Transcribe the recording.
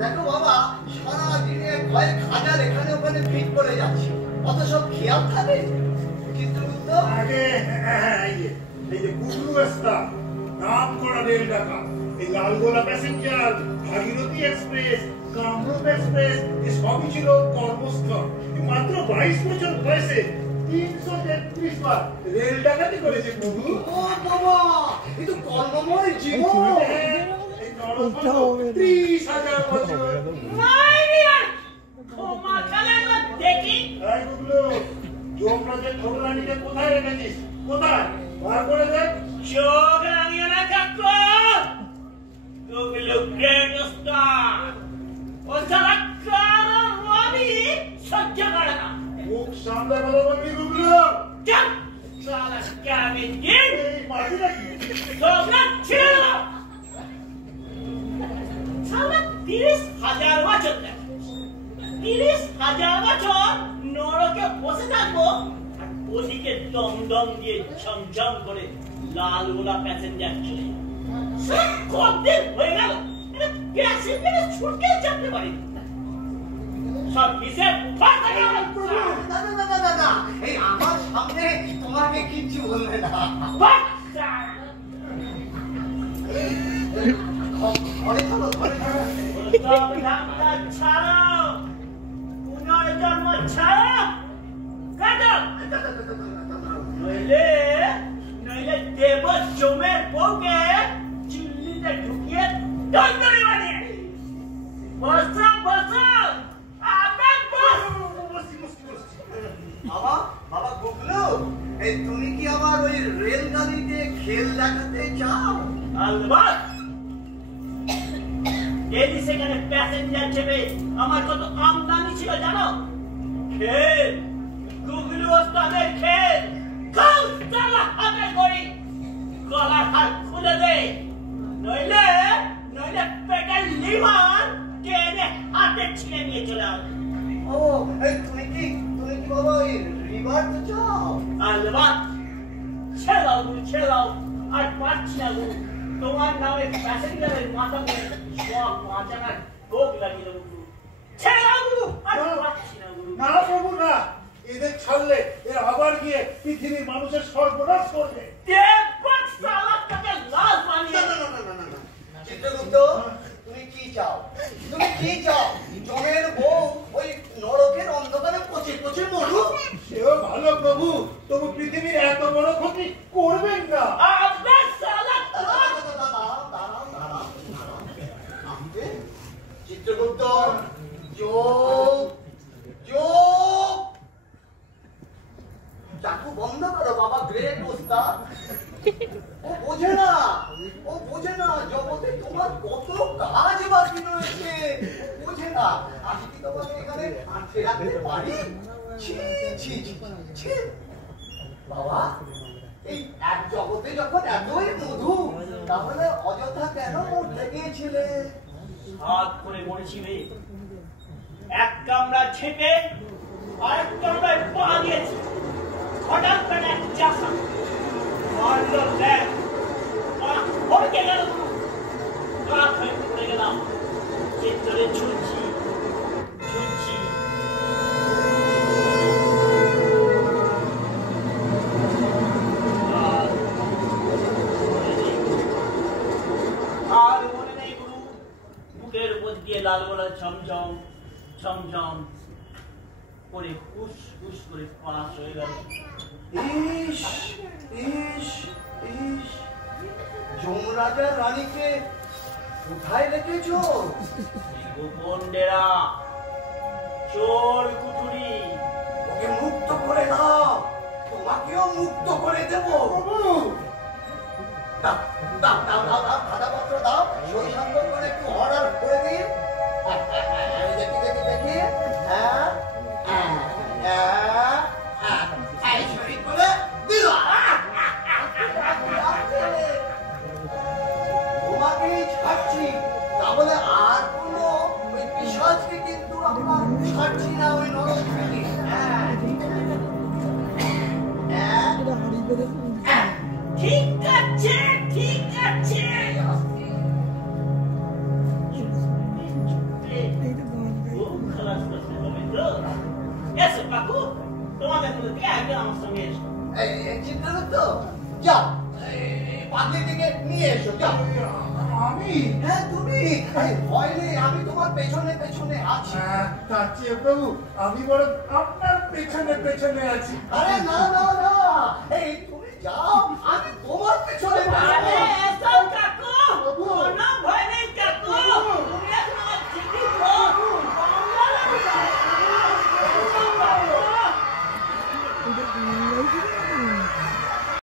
দেখো বাবা, সারাদিনে কয়েক হাজার এখানে ওখানে ভিড় করে যাচ্ছি, অত সব খেয়াল থাকে? চিত্রগুপ্ত আগে এই যে গুগলু রাস্তা, নাম করা রেল ডাকা, এই Lalgola passenger, Bhagirathi express, Kamrup express, এই সবই ছিল কর্মস্থল। মাত্র 22 বছর বয়সে 333 বার রেল ডাকাতি করেছে প্রভু। ও বাবা, এই তো কর্মময় জীবন। 30,000 বছর। যমরাজের ঠোকরানিকে কোথায় রেখেছিস? কোথায়? বার করে দে। চোখ রাঙিয়ে না কাকু, গুগলু গ্রেট ওস্তাদ। ও সারা কারণ আমি সহ্য করে না। মুখ সামনে ভালো বলবি গুগলু। চল সারা কামে দিন মারবি নাকি? তোমরা ছিল সারা 30,000 বছর, 30,000 বছর নরকে বসে থাকবো, আর ওদিকে দমদম দিয়ে ঝমঝম করে লালগোলা প্যাসেঞ্জার চলে। কতদিন হয়ে গেল প্যাসেঞ্জারে ছুটে চাপতে পারি, সব হিসেব না, এই আমার সামনে তোমাকে কিচ্ছু বলবে না। ঘরে চলো, ঘরে চলো। ছাড়ো, পুনর্জন্ম ছাড়ো, কাটো। নইলে দেব জমের বউকে চিল্লিতে ঢুকিয়ে তন্দুরি বানিয়ে বসো বসো। বাবা গুগলু, এই তুমি কি আবার ওই রেলগাড়িতে খেল দেখাতে চাও? আলবাত ডেলি সেখানে প্যাসেঞ্জার চেপে আমার কত আমদানি ছিল জানো? খেল, গুগলু ওস্তাদের খেল। কাল তালা হাতে করি, গলার হাত খুলে দে, নইলে পেটের লিভার টেনে হাতে ছিঁড়ে নিয়ে চলে আসবে। ও, এই তুমি কি বাবা ওই রিভার তো চাও? আলবাত ছেড়ে দাও গুরু, ছেড়ে দাও, আর পারছি না গুরু। তোমার নামে প্যাসেঞ্জারের মাথা করে সব মাচানার ভোগ লাগিয়ে দেবো গুরু। ছেড়ে দাও গুরু, আর পারছি না গুরু। না প্রভু না, এদের ছাড়লে এরা আবার গিয়ে পৃথিবীর মানুষের সর্বনাশ করবে। দেবগণ সালাদটাকে লাল বানিয়ে চিত্রগুপ্ত, তুমি কি চাও? তুমি কি চাও? জমের বউ ওই নরকের অন্ধকারে পচে পচে মরুক? সেও ভালো প্রভু, তবু পৃথিবীর এত বড় ক্ষতি করবেন না। আপনার সালাদ চিত্রগুপ্ত, চোখ চোখ চাকু বন্ধ করো বাবা গ্রেট ওস্তাদ। ও বোঝে না জগতে তোমার কত কাজ বাকি রয়েছে, বোঝে না। আমি কি তোমাকে এখানে আটকে রাখতে পারি? ছি ছি ছি বাবা, এই এক জগতে যখন এতই মধু, তাহলে অযথা কেন মরতে গিয়েছিলে? হাত করে মরেছি রে, এক কামড়া ছেপে আরেক কামড়ায় পা দিয়েছি। হঠাৎ করে এক চাষা মারলো দেখ, হয়ে গেল, কাঠ হয়ে পড়ে গেলাম। চিত্তরে ঝুলছি আর মনে নেই গুরু, বুকের উপর দিয়ে লালগোলা ঝমঝম ঝমঝম করে হুস হুস করে পাশ হয়ে গেল। ইস ইস ইস, যমরাজার রানীকে কোথায় রেখেছো? গোপন ডেরা, চোর কুঠুরি। ওকে মুক্ত করে দাও, তোমাকেও মুক্ত করে দেব। দাও দাও দাও দাও দাও, খাতাপত্র দাও, সই স্বাক্ষর করে একটু অর্ডার করে দিন। দেখি দেখি দেখি, হ্যাঁ এই সই করে দিলাম। তোমাকেই ছাড়ছি, তাহলে আর কোনো ওই পিশাচকে কিন্তু আমরা ছাড়ছি না ওই নরক থেকে। ঠিক আছে ঠিক আছে। যাও। আমি হ্যাঁ তুমি, আরে ভয় নেই, আমি তোমার পেছনে পেছনে আছি। তার চেয়ে প্রভু আমি বড় আপনার পেছনে পেছনে আছি। আরে না না না, এই তুমি যাও, আমি তোমার পেছনে আরে পেছনে। এসো কাকু, কোনো ভয় নেই কাকু, তুমি এখন আমার জীবিত বাংলা লাগবে। এসো কাকু।